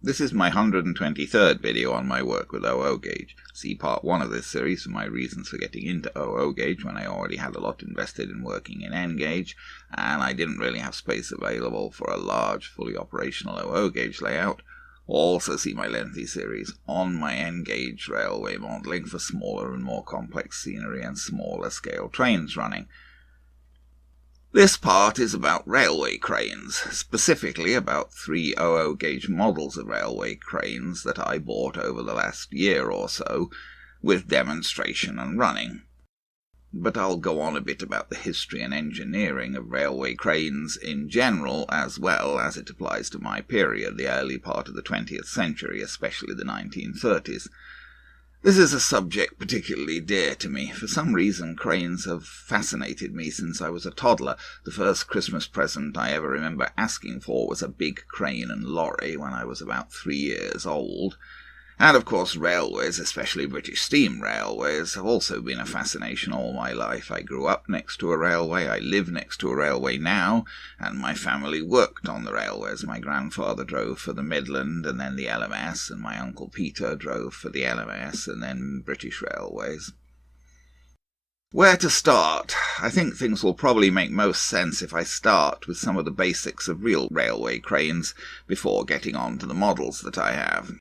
This is my 123rd video on my work with OO gauge. See part 1 of this series for my reasons for getting into OO gauge when I already had a lot invested in working in N gauge, and I didn't really have space available for a large, fully operational OO gauge layout. Also see my lengthy series on my N gauge railway modelling for smaller and more complex scenery and smaller scale trains running. This part is about railway cranes, specifically about 3 OO gauge models of railway cranes that I bought over the last year or so, with demonstration and running. But I'll go on a bit about the history and engineering of railway cranes in general, as well as it applies to my period, the early part of the 20th century, especially the 1930s. This is a subject particularly dear to me. For some reason, cranes have fascinated me since I was a toddler. The first Christmas present I ever remember asking for was a big crane and lorry when I was about 3 years old. And of course railways, especially British steam railways, have also been a fascination all my life. I grew up next to a railway, I live next to a railway now, and my family worked on the railways. My grandfather drove for the Midland and then the LMS, and my uncle Peter drove for the LMS and then British Railways. Where to start? I think things will probably make most sense if I start with some of the basics of real railway cranes before getting on to the models that I have.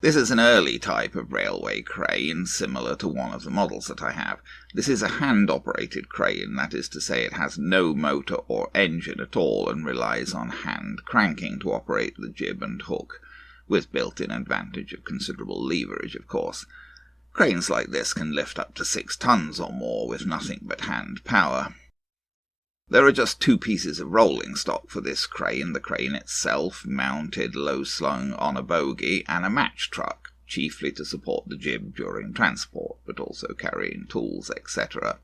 This is an early type of railway crane, similar to one of the models that I have. This is a hand-operated crane, that is to say it has no motor or engine at all and relies on hand cranking to operate the jib and hook, with built-in advantage of considerable leverage, of course. Cranes like this can lift up to 6 tons or more with nothing but hand power. There are just 2 pieces of rolling stock for this crane, the crane itself, mounted low-slung on a bogie, and a match truck, chiefly to support the jib during transport, but also carrying tools, etc.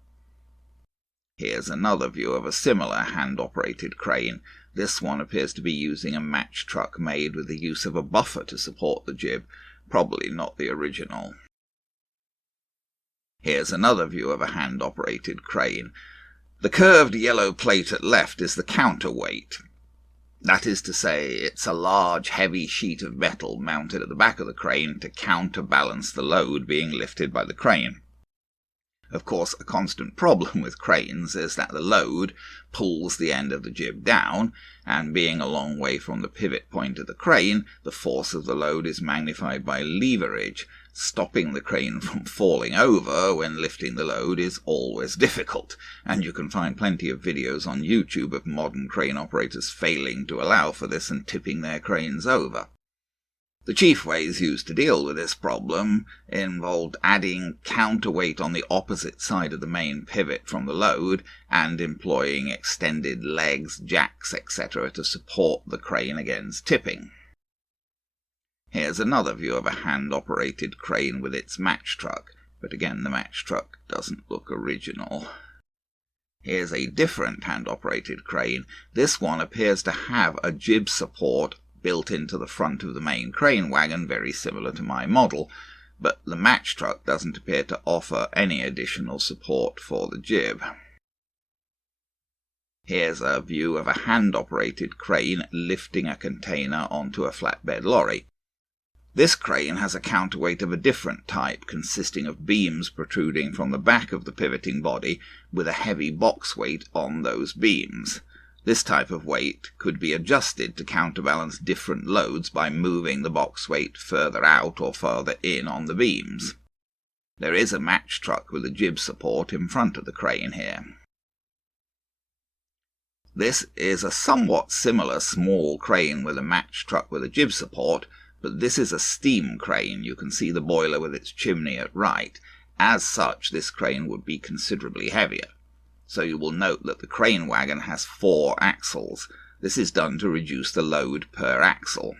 Here's another view of a similar hand-operated crane. This one appears to be using a match truck made with the use of a buffer to support the jib, probably not the original. Here's another view of a hand-operated crane. The curved yellow plate at left is the counterweight. That is to say, it's a large, heavy sheet of metal mounted at the back of the crane to counterbalance the load being lifted by the crane. Of course, a constant problem with cranes is that the load pulls the end of the jib down, and being a long way from the pivot point of the crane, the force of the load is magnified by leverage. Stopping the crane from falling over when lifting the load is always difficult, and you can find plenty of videos on YouTube of modern crane operators failing to allow for this and tipping their cranes over. The chief ways used to deal with this problem involved adding counterweight on the opposite side of the main pivot from the load and employing extended legs, jacks, etc. to support the crane against tipping. Here's another view of a hand-operated crane with its match truck, but again the match truck doesn't look original. Here's a different hand-operated crane. This one appears to have a jib support built into the front of the main crane wagon, very similar to my model, but the match truck doesn't appear to offer any additional support for the jib. Here's a view of a hand-operated crane lifting a container onto a flatbed lorry. This crane has a counterweight of a different type, consisting of beams protruding from the back of the pivoting body with a heavy box weight on those beams. This type of weight could be adjusted to counterbalance different loads by moving the box weight further out or further in on the beams. There is a match truck with a jib support in front of the crane here. This is a somewhat similar small crane with a match truck with a jib support, but this is a steam crane. You can see the boiler with its chimney at right. As such, this crane would be considerably heavier. So you will note that the crane wagon has 4 axles. This is done to reduce the load per axle.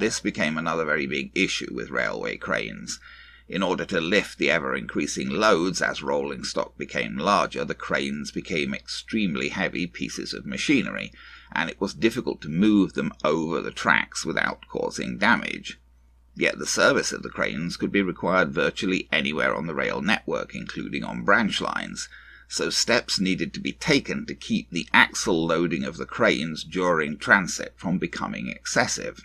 This became another very big issue with railway cranes. In order to lift the ever-increasing loads as rolling stock became larger, the cranes became extremely heavy pieces of machinery, and it was difficult to move them over the tracks without causing damage. Yet the service of the cranes could be required virtually anywhere on the rail network, including on branch lines, so steps needed to be taken to keep the axle loading of the cranes during transit from becoming excessive.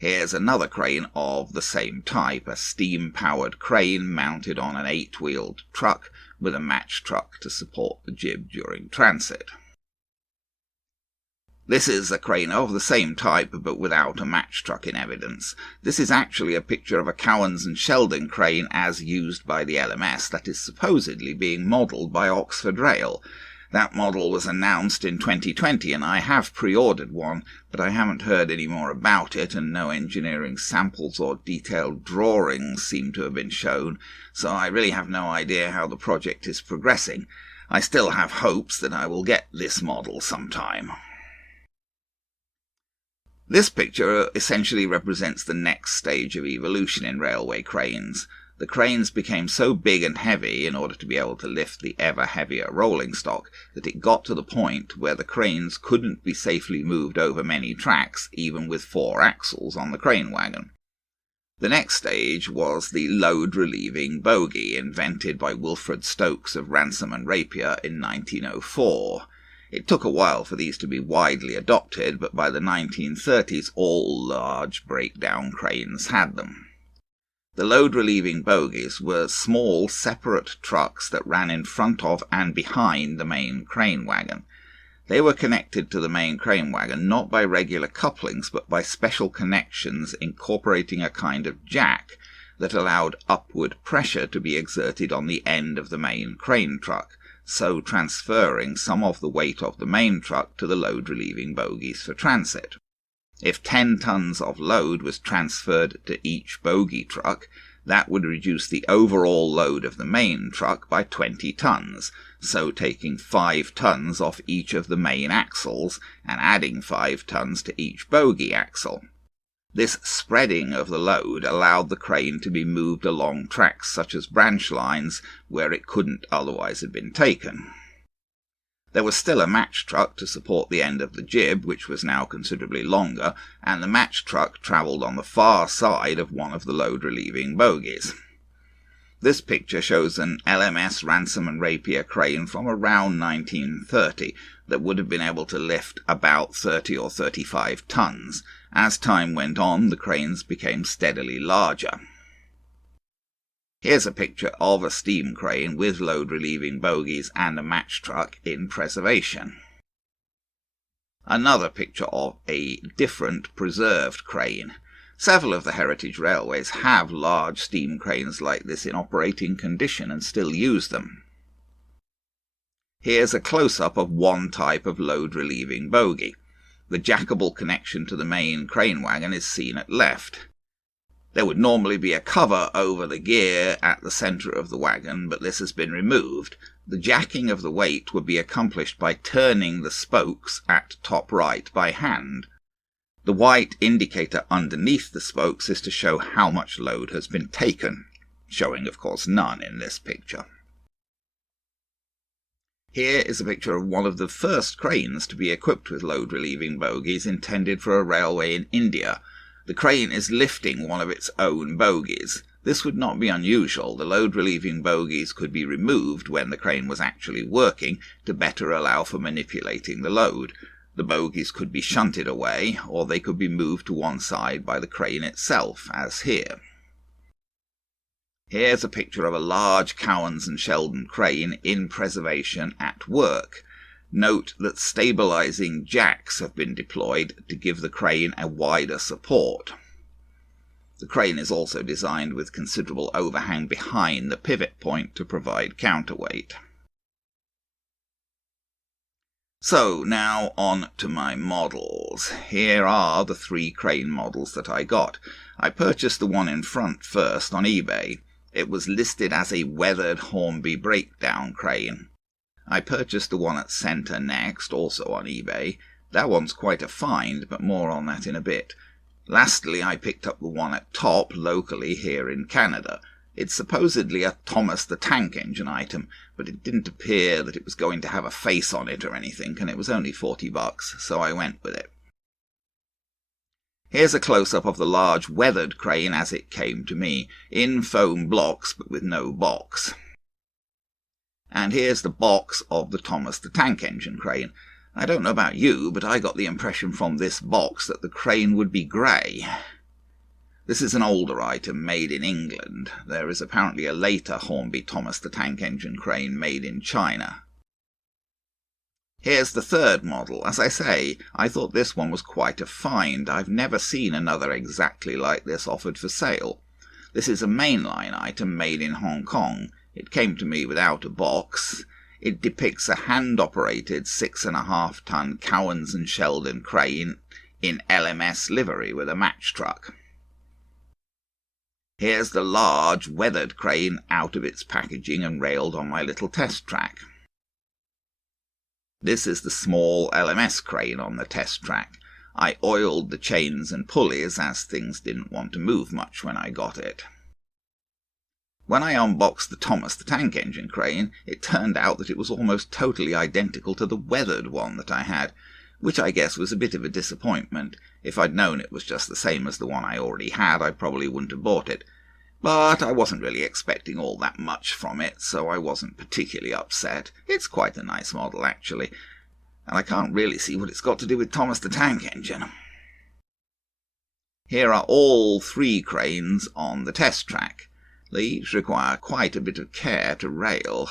Here's another crane of the same type, a steam-powered crane mounted on an 8-wheeled truck with a match truck to support the jib during transit. This is a crane of the same type, but without a match truck in evidence. This is actually a picture of a Cowans and Sheldon crane as used by the LMS that is supposedly being modelled by Oxford Rail. That model was announced in 2020 and I have pre-ordered one, but I haven't heard any more about it and no engineering samples or detailed drawings seem to have been shown, so I really have no idea how the project is progressing. I still have hopes that I will get this model sometime. This picture essentially represents the next stage of evolution in railway cranes. The cranes became so big and heavy in order to be able to lift the ever heavier rolling stock that it got to the point where the cranes couldn't be safely moved over many tracks even with 4 axles on the crane wagon. The next stage was the load-relieving bogie invented by Wilfred Stokes of Ransom and Rapier in 1904. It took a while for these to be widely adopted, but by the 1930s all large breakdown cranes had them. The load-relieving bogies were small, separate trucks that ran in front of and behind the main crane wagon. They were connected to the main crane wagon not by regular couplings, but by special connections incorporating a kind of jack that allowed upward pressure to be exerted on the end of the main crane truck, so transferring some of the weight of the main truck to the load-relieving bogies for transit. If 10 tons of load was transferred to each bogie truck, that would reduce the overall load of the main truck by 20 tons, so taking 5 tons off each of the main axles and adding 5 tons to each bogie axle. This spreading of the load allowed the crane to be moved along tracks such as branch lines where it couldn't otherwise have been taken. There was still a match truck to support the end of the jib, which was now considerably longer, and the match truck travelled on the far side of one of the load-relieving bogies. This picture shows an LMS Ransom and Rapier crane from around 1930 that would have been able to lift about 30 or 35 tons. As time went on, the cranes became steadily larger. Here's a picture of a steam crane with load-relieving bogies and a match truck in preservation. Another picture of a different preserved crane. Several of the heritage railways have large steam cranes like this in operating condition and still use them. Here's a close-up of one type of load-relieving bogie. The jackable connection to the main crane wagon is seen at left. There would normally be a cover over the gear at the centre of the wagon, but this has been removed. The jacking of the weight would be accomplished by turning the spokes at top right by hand. The white indicator underneath the spokes is to show how much load has been taken, showing of course none in this picture. Here is a picture of one of the first cranes to be equipped with load-relieving bogies intended for a railway in India. The crane is lifting one of its own bogies. This would not be unusual. The load-relieving bogies could be removed when the crane was actually working to better allow for manipulating the load. The bogies could be shunted away, or they could be moved to one side by the crane itself, as here. Here's a picture of a large Cowans and Sheldon crane in preservation at work. Note that stabilizing jacks have been deployed to give the crane a wider support. The crane is also designed with considerable overhang behind the pivot point to provide counterweight. So now on to my models. Here are the 3 crane models that I got. I purchased the one in front first on eBay. It was listed as a weathered Hornby breakdown crane. I purchased the one at centre next, also on eBay. That one's quite a find, but more on that in a bit. Lastly, I picked up the one at top, locally here in Canada. It's supposedly a Thomas the Tank Engine item, but it didn't appear that it was going to have a face on it or anything, and it was only $40, so I went with it. Here's a close-up of the large weathered crane as it came to me, in foam blocks but with no box. And here's the box of the Thomas the Tank Engine crane. I don't know about you, but I got the impression from this box that the crane would be grey. This is an older item made in England. There is apparently a later Hornby Thomas the Tank Engine crane made in China. Here's the third model. As I say, I thought this one was quite a find. I've never seen another exactly like this offered for sale. This is a mainline item made in Hong Kong. It came to me without a box. It depicts a hand-operated 6.5-ton Cowans and Sheldon crane in LMS livery with a match truck. Here's the large, weathered crane out of its packaging and railed on my little test track. This is the small LMS crane on the test track. I oiled the chains and pulleys as things didn't want to move much when I got it. When I unboxed the Thomas the Tank Engine crane, it turned out that it was almost totally identical to the weathered one that I had, which I guess was a bit of a disappointment. If I'd known it was just the same as the one I already had, I probably wouldn't have bought it. But I wasn't really expecting all that much from it, so I wasn't particularly upset. It's quite a nice model, actually, and I can't really see what it's got to do with Thomas the Tank Engine. Here are all three cranes on the test track. They each require quite a bit of care to rail.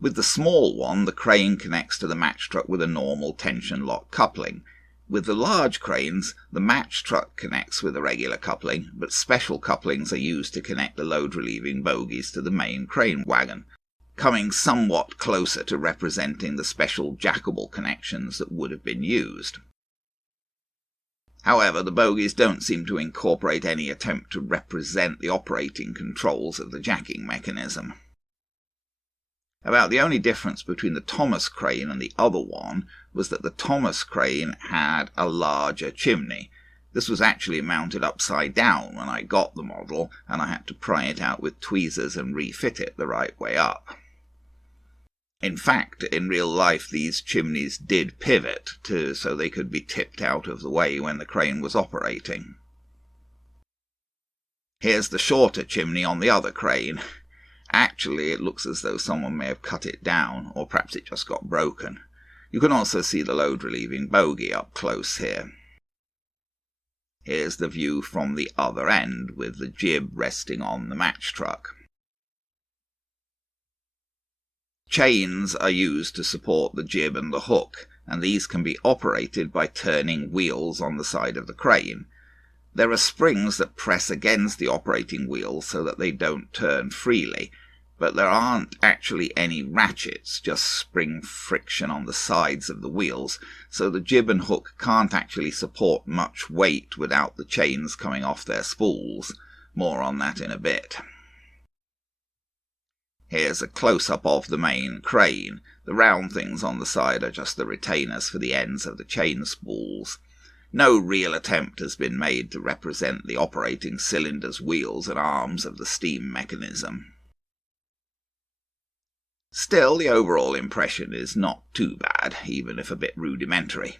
With the small one, the crane connects to the match truck with a normal tension lock coupling. With the large cranes, the match truck connects with a regular coupling, but special couplings are used to connect the load-relieving bogies to the main crane wagon, coming somewhat closer to representing the special jackable connections that would have been used. However, the bogies don't seem to incorporate any attempt to represent the operating controls of the jacking mechanism. About the only difference between the Thomas crane and the other one was that the Thomas crane had a larger chimney. This was actually mounted upside down when I got the model, and I had to pry it out with tweezers and refit it the right way up. In fact, in real life these chimneys did pivot so they could be tipped out of the way when the crane was operating. Here's the shorter chimney on the other crane. Actually, it looks as though someone may have cut it down, or perhaps it just got broken. You can also see the load-relieving bogie up close here. Here's the view from the other end, with the jib resting on the match truck. Chains are used to support the jib and the hook, and these can be operated by turning wheels on the side of the crane. There are springs that press against the operating wheels so that they don't turn freely, but there aren't actually any ratchets, just spring friction on the sides of the wheels, so the jib and hook can't actually support much weight without the chains coming off their spools. More on that in a bit. Here's a close-up of the main crane. The round things on the side are just the retainers for the ends of the chain spools. No real attempt has been made to represent the operating cylinders, wheels and arms of the steam mechanism. Still, the overall impression is not too bad, even if a bit rudimentary.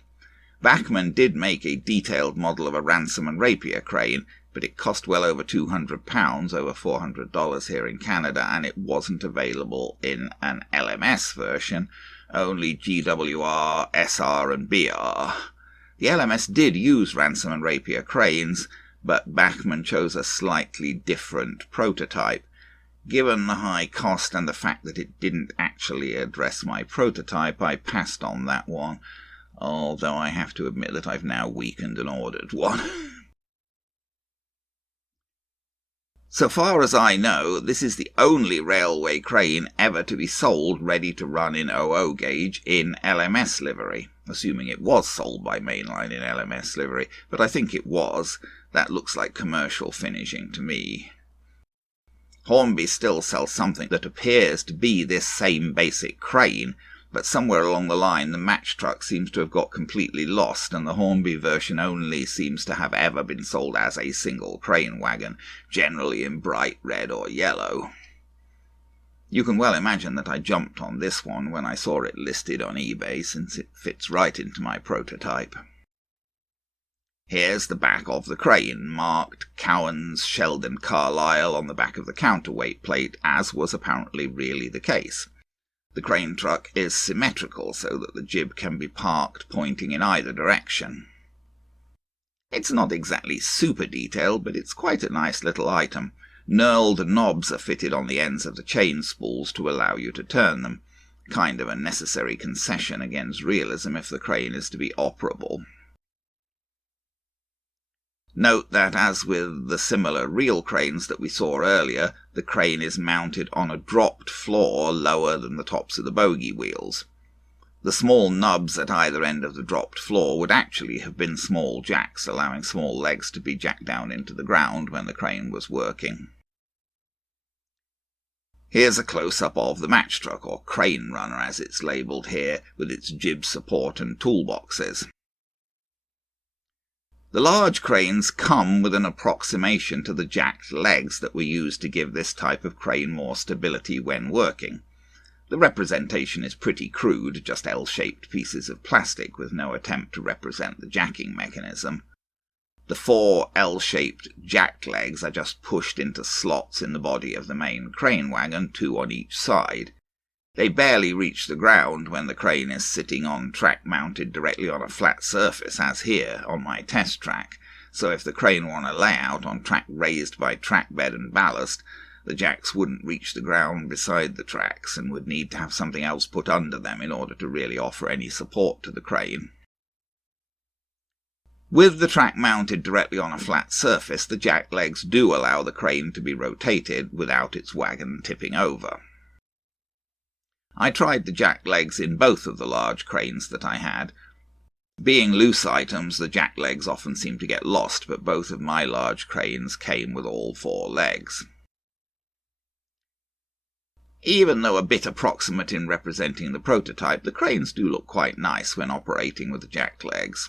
Bachmann did make a detailed model of a Ransom and Rapier crane, but it cost well over £200, over $400 here in Canada, and it wasn't available in an LMS version, only GWR, SR and BR. The LMS did use Ransom and Rapier cranes, but Bachmann chose a slightly different prototype. Given the high cost and the fact that it didn't actually address my prototype, I passed on that one, although I have to admit that I've now weakened and ordered one. So far as I know, this is the only railway crane ever to be sold ready to run in 00 gauge in LMS livery, assuming it was sold by Mainline in LMS livery, but I think it was. That looks like commercial finishing to me. Hornby still sells something that appears to be this same basic crane, but somewhere along the line the match truck seems to have got completely lost, and the Hornby version only seems to have ever been sold as a single crane wagon, generally in bright red or yellow. You can well imagine that I jumped on this one when I saw it listed on eBay, since it fits right into my prototype. Here's the back of the crane, marked Cowans, Sheldon, Carlisle on the back of the counterweight plate, as was apparently really the case. The crane truck is symmetrical so that the jib can be parked pointing in either direction. It's not exactly super detailed, but it's quite a nice little item. Knurled knobs are fitted on the ends of the chain spools to allow you to turn them. Kind of a necessary concession against realism if the crane is to be operable. Note that, as with the similar real cranes that we saw earlier, the crane is mounted on a dropped floor lower than the tops of the bogie wheels. The small nubs at either end of the dropped floor would actually have been small jacks, allowing small legs to be jacked down into the ground when the crane was working. Here's a close-up of the match truck, or crane runner as it's labelled here, with its jib support and toolboxes. The large cranes come with an approximation to the jacked legs that were used to give this type of crane more stability when working. The representation is pretty crude, just L-shaped pieces of plastic with no attempt to represent the jacking mechanism. The 4 L-shaped jack legs are just pushed into slots in the body of the main crane wagon, 2 on each side. They barely reach the ground when the crane is sitting on track mounted directly on a flat surface, as here on my test track, so if the crane were on a layout on track raised by track bed and ballast, the jacks wouldn't reach the ground beside the tracks and would need to have something else put under them in order to really offer any support to the crane. With the track mounted directly on a flat surface, the jack legs do allow the crane to be rotated without its wagon tipping over. I tried the jack legs in both of the large cranes that I had. Being loose items, the jack legs often seem to get lost, but both of my large cranes came with all 4 legs. Even though a bit approximate in representing the prototype, the cranes do look quite nice when operating with the jack legs.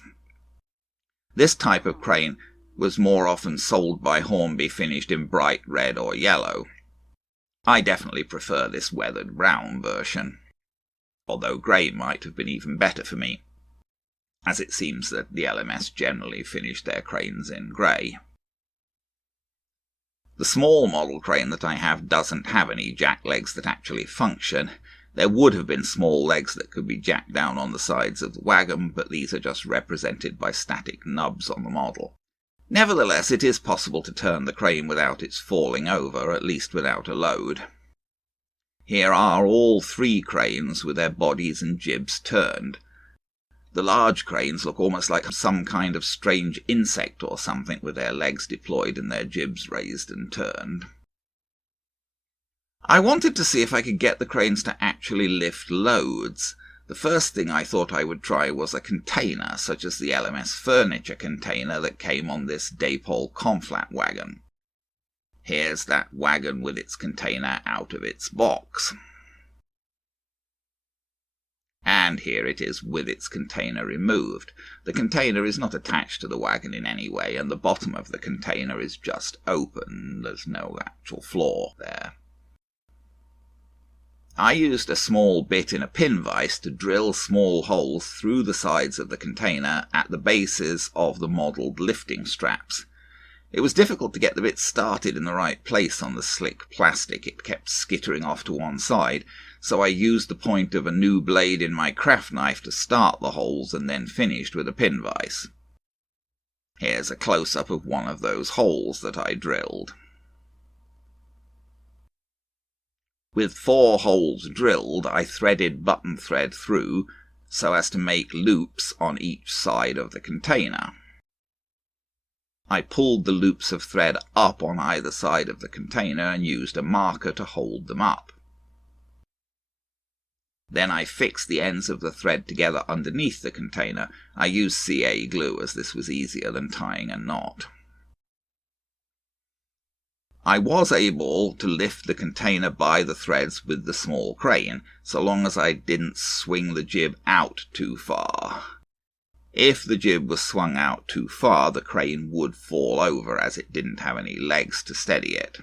This type of crane was more often sold by Hornby finished in bright red or yellow. I definitely prefer this weathered brown version, although grey might have been even better for me, as it seems that the LMS generally finished their cranes in grey. The small model crane that I have doesn't have any jack legs that actually function. There would have been small legs that could be jacked down on the sides of the wagon, but these are just represented by static nubs on the model. Nevertheless, it is possible to turn the crane without its falling over, at least without a load. Here are all 3 cranes with their bodies and jibs turned. The large cranes look almost like some kind of strange insect or something, with their legs deployed and their jibs raised and turned. I wanted to see if I could get the cranes to actually lift loads. The first thing I thought I would try was a container, such as the LMS furniture container that came on this Dapol Conflat wagon. Here's that wagon with its container out of its box. And here it is with its container removed. The container is not attached to the wagon in any way, and the bottom of the container is just open. There's no actual floor there. I used a small bit in a pin vise to drill small holes through the sides of the container at the bases of the modelled lifting straps. It was difficult to get the bit started in the right place on the slick plastic. It kept skittering off to one side, so I used the point of a new blade in my craft knife to start the holes and then finished with a pin vise. Here's a close-up of one of those holes that I drilled. With 4 holes drilled, I threaded button thread through so as to make loops on each side of the container. I pulled the loops of thread up on either side of the container and used a marker to hold them up. Then I fixed the ends of the thread together underneath the container. I used CA glue as this was easier than tying a knot. I was able to lift the container by the threads with the small crane, so long as I didn't swing the jib out too far. If the jib was swung out too far, the crane would fall over as it didn't have any legs to steady it.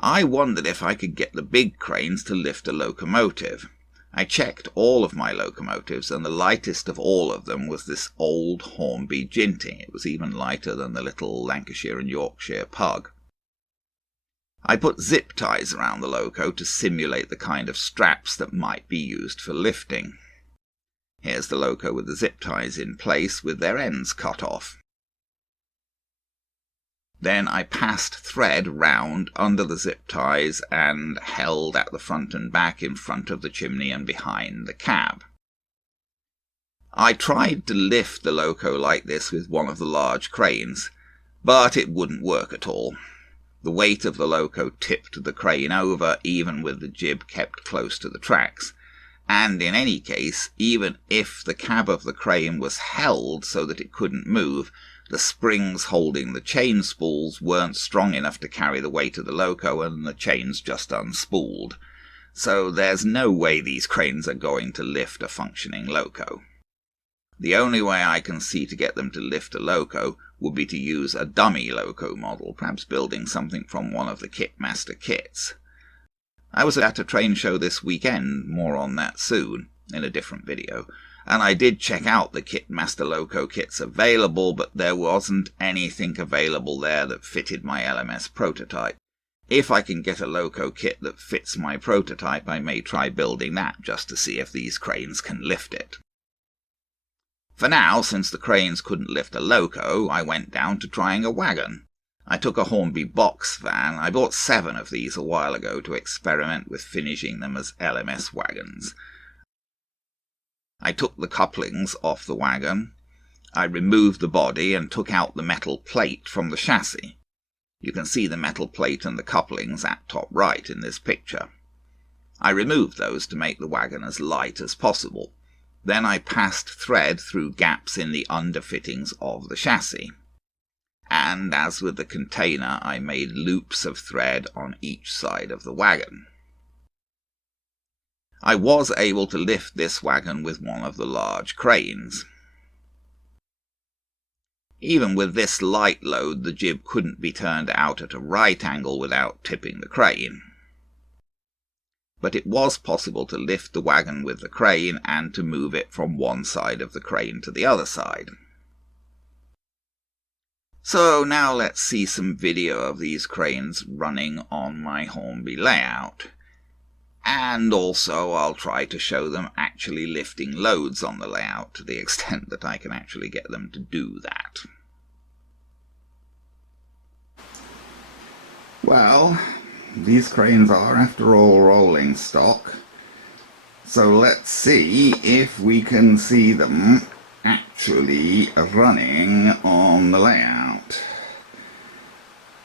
I wondered if I could get the big cranes to lift a locomotive. I checked all of my locomotives, and the lightest of all of them was this old Hornby Jinty. It was even lighter than the little Lancashire and Yorkshire Pug. I put zip ties around the loco to simulate the kind of straps that might be used for lifting. Here's the loco with the zip ties in place with their ends cut off. Then I passed thread round under the zip ties and held at the front and back in front of the chimney and behind the cab. I tried to lift the loco like this with one of the large cranes, but it wouldn't work at all. The weight of the loco tipped the crane over, even with the jib kept close to the tracks. And in any case, even if the cab of the crane was held so that it couldn't move, the springs holding the chain spools weren't strong enough to carry the weight of the loco, and the chains just unspooled. So there's no way these cranes are going to lift a functioning loco. The only way I can see to get them to lift a loco would be to use a dummy loco model, perhaps building something from one of the Kitmaster kits. I was at a train show this weekend, more on that soon, in a different video, and I did check out the Kitmaster loco kits available, but there wasn't anything available there that fitted my LMS prototype. If I can get a loco kit that fits my prototype, I may try building that just to see if these cranes can lift it. For now, since the cranes couldn't lift a loco, I went down to trying a wagon. I took a Hornby box van. I bought 7 of these a while ago to experiment with finishing them as LMS wagons. I took the couplings off the wagon. I removed the body and took out the metal plate from the chassis. You can see the metal plate and the couplings at top right in this picture. I removed those to make the wagon as light as possible. Then I passed thread through gaps in the underfittings of the chassis. And as with the container, I made loops of thread on each side of the wagon. I was able to lift this wagon with one of the large cranes. Even with this light load, the jib couldn't be turned out at a right angle without tipping the crane. But it was possible to lift the wagon with the crane and to move it from one side of the crane to the other side. So now let's see some video of these cranes running on my Hornby layout. And also I'll try to show them actually lifting loads on the layout to the extent that I can actually get them to do that. Well, these cranes are after all rolling stock, so let's see if we can see them actually running on the layout.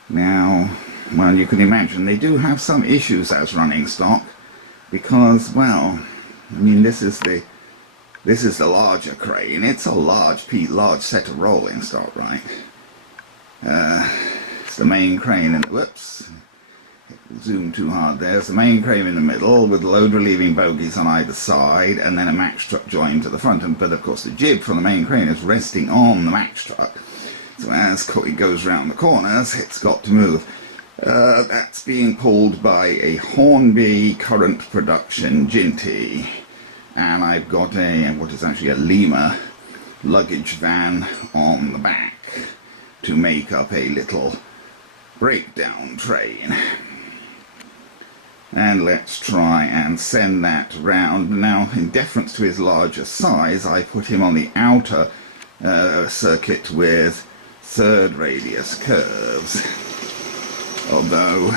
Now, well, you can imagine they do have some issues as running stock, because, well, I mean, this is the larger crane. It's a large set of rolling stock, right? It's the main crane, and whoops, zoom too hard. There's the main crane in the middle with load relieving bogies on either side, and then a max truck joined to the front. But of course, the jib from the main crane is resting on the max truck, so as it goes round the corners, it's got to move. That's being pulled by a Hornby current production Ginty, and I've got what is actually a Lima luggage van on the back to make up a little breakdown train. And let's try and send that round. Now, in deference to his larger size, I put him on the outer circuit with 3rd radius curves. Although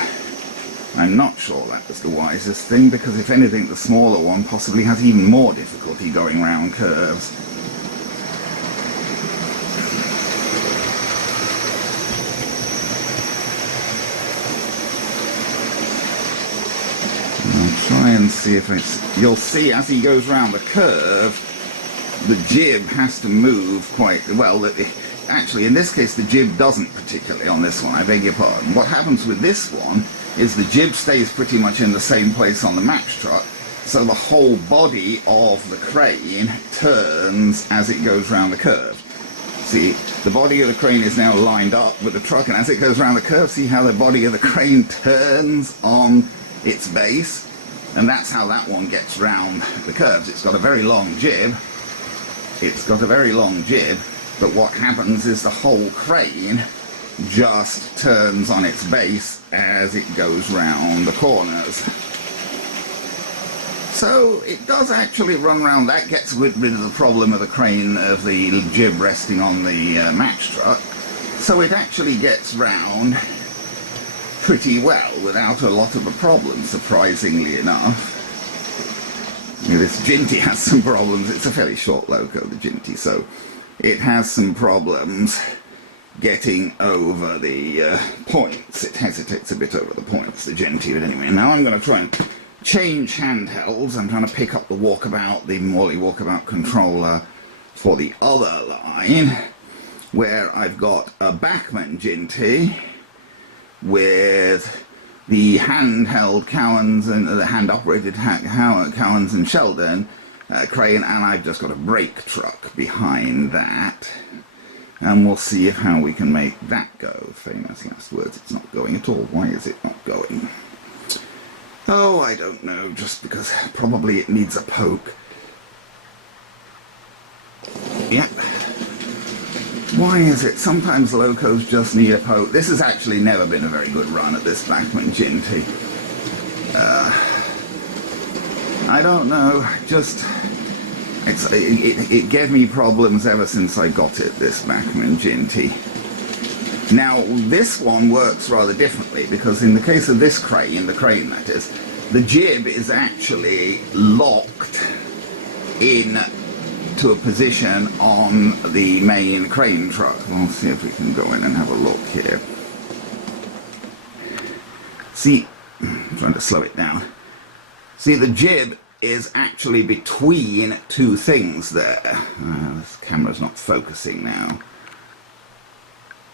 I'm not sure that was the wisest thing, because if anything, the smaller one possibly has even more difficulty going round curves. I'll try and see if you'll see as he goes round the curve, the jib has to move quite well. Actually, in this case, the jib doesn't particularly on this one, I beg your pardon. What happens with this one is the jib stays pretty much in the same place on the max truck, so the whole body of the crane turns as it goes round the curve. See, the body of the crane is now lined up with the truck, and as it goes round the curve, see how the body of the crane turns on its base? And that's how that one gets round the curves. It's got a very long jib. But what happens is the whole crane just turns on its base as it goes round the corners. So it does actually run round. That gets rid of the problem of the crane, of the jib resting on the match truck. So it actually gets round pretty well without a lot of a problem, surprisingly enough. This Ginty has some problems. It's a fairly short loco, the Ginty, so it has some problems getting over the points. It hesitates a bit over the points, the Ginty, but anyway. Now I'm going to try and change handhelds. I'm trying to pick up the Walkabout, the Morley Walkabout controller for the other line, where I've got a Bachmann Ginty with the handheld Cowans and the hand-operated Cowans and Sheldon crane, and I've just got a brake truck behind that. And we'll see how we can make that go. Famous last words. It's not going at all. Why is it not going? Oh, I don't know. Just because probably it needs a poke. Yep. Why is it? Sometimes locos just need a poke. This has actually never been a very good run at this Bachmann Ginty. I don't know. Just... It gave me problems ever since I got it, this Bachmann Ginty. Now, this one works rather differently, because in the case of this crane, the crane that is, the jib is actually locked in to a position on the main crane truck. We'll see if we can go in and have a look here. See, I'm trying to slow it down. See, the jib is actually between two things there. This camera's not focusing now.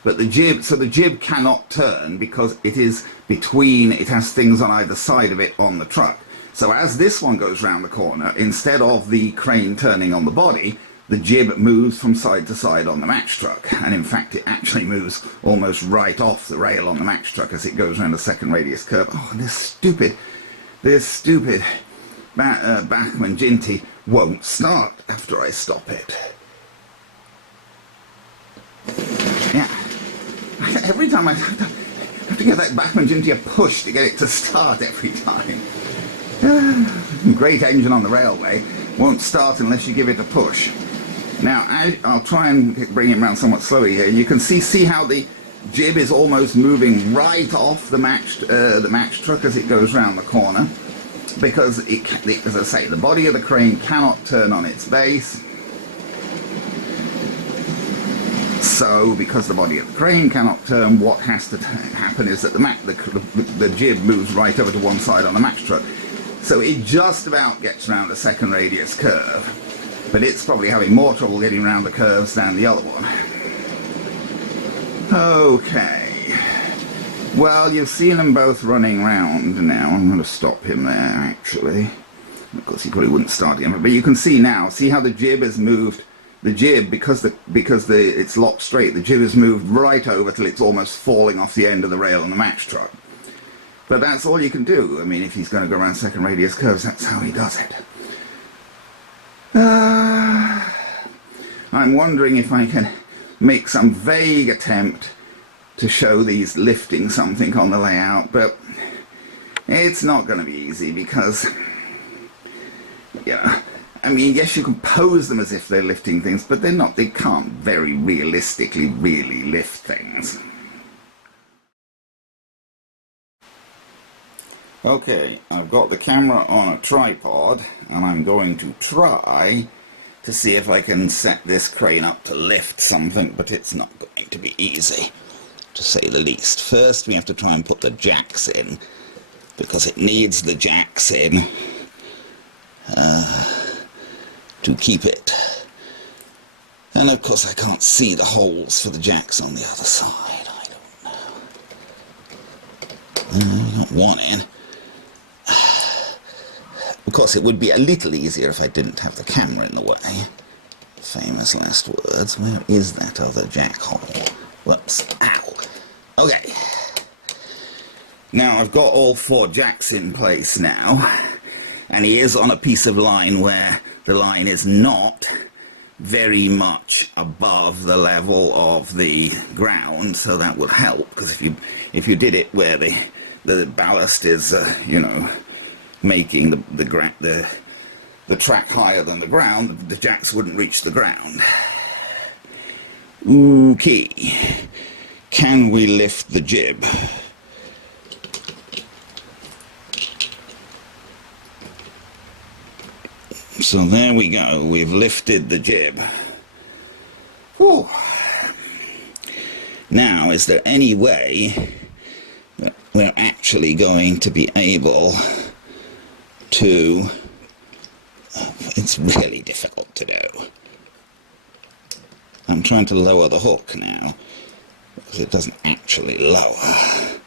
But the jib, so the jib cannot turn because it is between, it has things on either side of it on the truck. So as this one goes round the corner, instead of the crane turning on the body, the jib moves from side to side on the match truck. And in fact, it actually moves almost right off the rail on the match truck as it goes around a second radius curve. Oh, this stupid Bachmann Ginty won't start after I stop it. Yeah. Every time I have to get that Bachmann Ginty a push to get it to start every time. Great engine on the railway, won't start unless you give it a push. Now, I'll try and bring him around somewhat slowly here. You can see how the jib is almost moving right off the match truck as it goes round the corner. Because, as I say, the body of the crane cannot turn on its base. So, because the body of the crane cannot turn, what has to happen is that the jib moves right over to one side on the match truck. So it just about gets around the second radius curve. But it's probably having more trouble getting around the curves than the other one. Okay. Well, you've seen them both running round now. I'm going to stop him there, actually. Of course, he probably wouldn't start again. But you can see now, see how the jib has moved. The jib, because it's locked straight, the jib has moved right over till it's almost falling off the end of the rail on the match truck. But that's all you can do. I mean, if he's going to go around second radius curves, that's how he does it. I'm wondering if I can make some vague attempt to show these lifting something on the layout, but it's not going to be easy because, you know, I mean, yes, you can pose them as if they're lifting things, but they're not. They can't very realistically really lift things. Okay, I've got the camera on a tripod, and I'm going to try to see if I can set this crane up to lift something, but it's not going to be easy, to say the least. First, we have to try and put the jacks in, because it needs the jacks in to keep it. And of course, I can't see the holes for the jacks on the other side. I don't know. We got one in. Of course, it would be a little easier if I didn't have the camera in the way. Famous last words. Where is that other jack hole? Whoops. Ow. Okay. Now, I've got all four jacks in place now. And he is on a piece of line where the line is not very much above the level of the ground, so that would help, because if you did it where the ballast is, you know, making the track higher than the ground, the jacks wouldn't reach the ground. Okay, can we lift the jib? So there we go, we've lifted the jib. Whew. Now, is there any way that we're actually going to be able to... It's really difficult to do. I'm trying to lower the hook now, because it doesn't actually lower.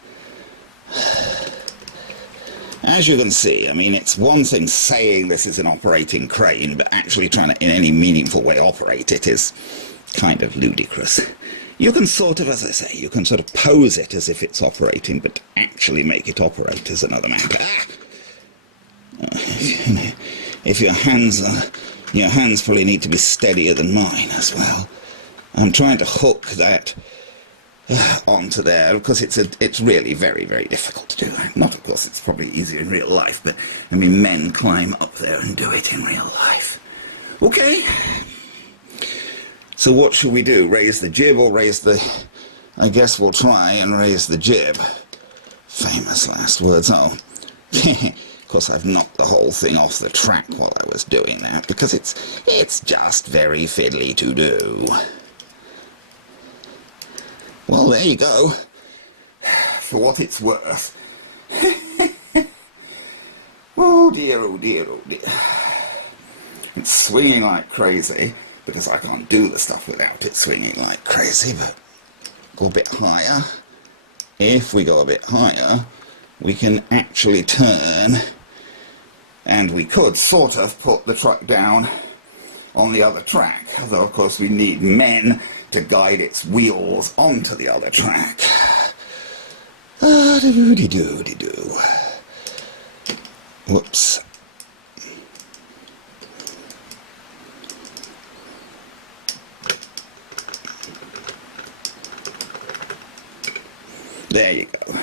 As you can see, I mean, it's one thing saying this is an operating crane, but actually trying to in any meaningful way operate it is kind of ludicrous. You can sort of, as I say, you can sort of pose it as if it's operating, but to actually make it operate is another matter. If your hands probably need to be steadier than mine as well. I'm trying to hook that onto there because it's really very, very difficult to do. Not, of course, it's probably easier in real life, but I mean, men climb up there and do it in real life. Okay. So what should we do? Raise the jib or raise the... I guess we'll try and raise the jib. Famous last words. Oh. Of course, I've knocked the whole thing off the track while I was doing that, because it's just very fiddly to do. Well, there you go. For what it's worth. Oh dear, oh dear, oh dear. It's swinging like crazy, because I can't do the stuff without it swinging like crazy, but go a bit higher. If we go a bit higher, we can actually turn, and we could sort of put the truck down on the other track, although of course we need men to guide its wheels onto the other track. Ah-doo-dee-doo-dee-doo. Whoops. There you go.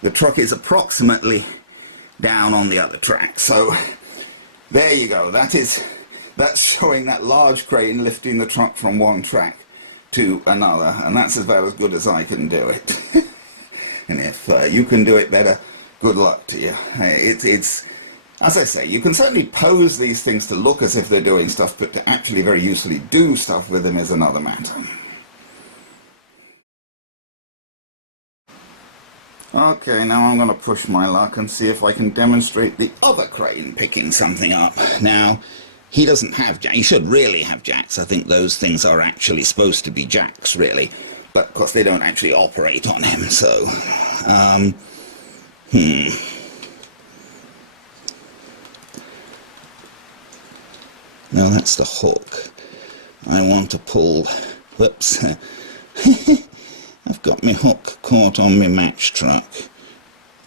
The truck is approximately down on the other track, so there you go. That's showing that large crane lifting the truck from one track to another, and that's about as good as I can do it. And if you can do it better, good luck to you. It's as I say, you can certainly pose these things to look as if they're doing stuff, but to actually very usefully do stuff with them is another matter. Okay, now I'm going to push my luck and see if I can demonstrate the other crane picking something up. Now, he doesn't have jacks. He should really have jacks. I think those things are actually supposed to be jacks, really. But, of course, they don't actually operate on him, so... No, that's the hook. I want to pull... Whoops. I've got my hook caught on my match truck.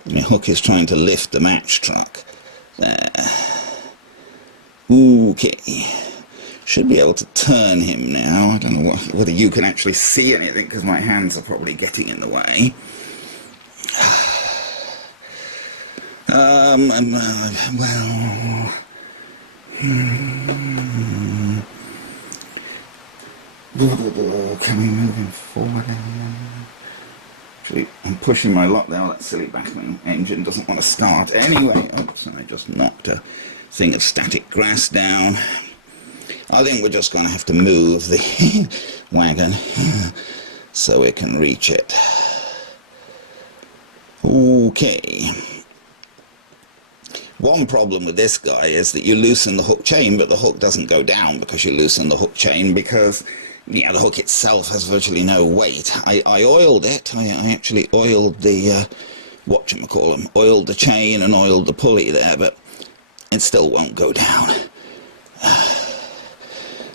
My hook is trying to lift the match truck. There. Okay. Should be able to turn him now. I don't know whether you can actually see anything, because my hands are probably getting in the way. Well... Can we move him forward? Actually, I'm pushing my luck there. That silly Bachmann engine doesn't want to start anyway. Oops, I just knocked a thing of static grass down. I think we're just going to have to move the wagon so we can reach it. Okay. One problem with this guy is that you loosen the hook chain, but the hook doesn't go down because you loosen the hook chain, because yeah, the hook itself has virtually no weight. I oiled it. I actually oiled the, whatchamacallem, oiled the chain and oiled the pulley there, but it still won't go down.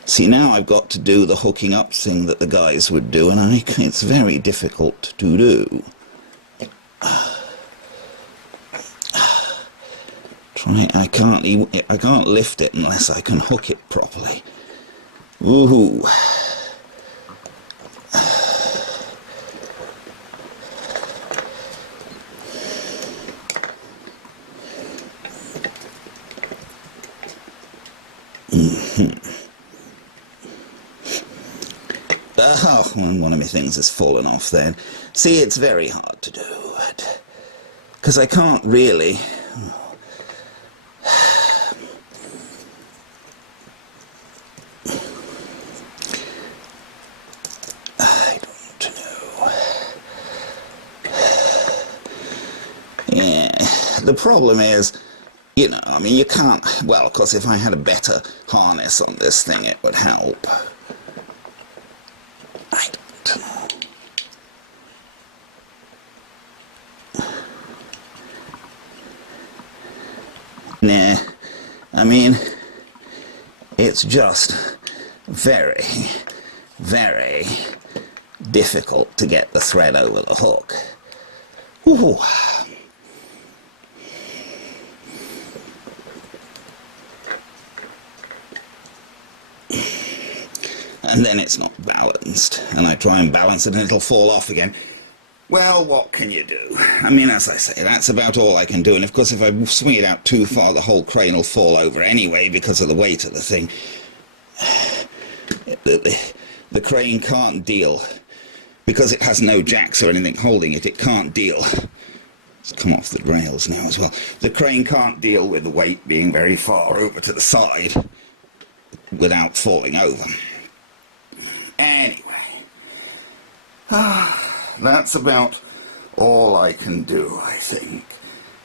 See, now I've got to do the hooking up thing that the guys would do, and it's very difficult to do. I can't lift it unless I can hook it properly. Woohoo! Oh, one of my things has fallen off then. See, it's very hard to do. Because I can't really... I don't know. Yeah, the problem is, you know, I mean, you can't... Well, of course, if I had a better harness on this thing, it would help. I don't know. Nah, I mean, it's just very, very difficult to get the thread over the hook. Ooh. And then it's not balanced, and I try and balance it and it'll fall off again. Well, what can you do? I mean, as I say, that's about all I can do, and of course if I swing it out too far, the whole crane will fall over anyway because of the weight of the thing. The crane can't deal, because it has no jacks or anything holding it, it can't deal. It's come off the rails now as well. The crane can't deal with the weight being very far over to the side without falling over. Anyway, that's about all I can do, I think.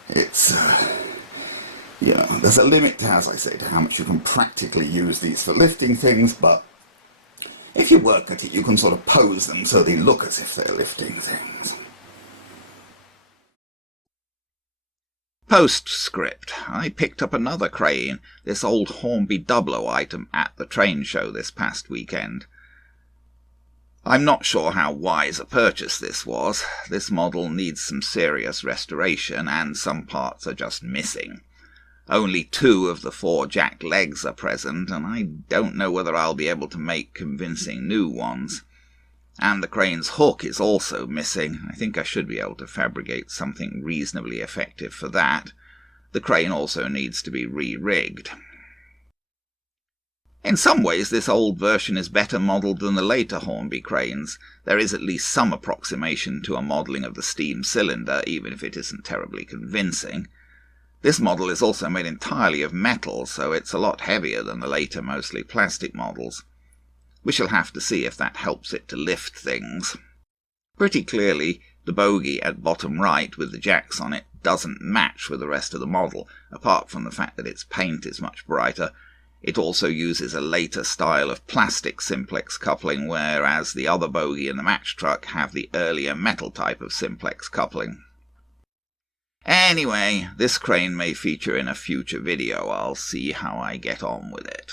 It's, you know, there's a limit, as I say, to how much you can practically use these for lifting things, but if you work at it, you can sort of pose them so they look as if they're lifting things. Postscript. I picked up another crane, this old Hornby Doublo item, at the train show this past weekend. I'm not sure how wise a purchase this was. This model needs some serious restoration, and some parts are just missing. Only 2 of the 4 jack legs are present, and I don't know whether I'll be able to make convincing new ones. And the crane's hook is also missing. I think I should be able to fabricate something reasonably effective for that. The crane also needs to be re-rigged. In some ways, this old version is better modelled than the later Hornby cranes. There is at least some approximation to a modelling of the steam cylinder, even if it isn't terribly convincing. This model is also made entirely of metal, so it's a lot heavier than the later, mostly plastic models. We shall have to see if that helps it to lift things. Pretty clearly, the bogie at bottom right with the jacks on it doesn't match with the rest of the model, apart from the fact that its paint is much brighter. It also uses a later style of plastic simplex coupling, whereas the other bogie and the match truck have the earlier metal type of simplex coupling. Anyway, this crane may feature in a future video. I'll see how I get on with it.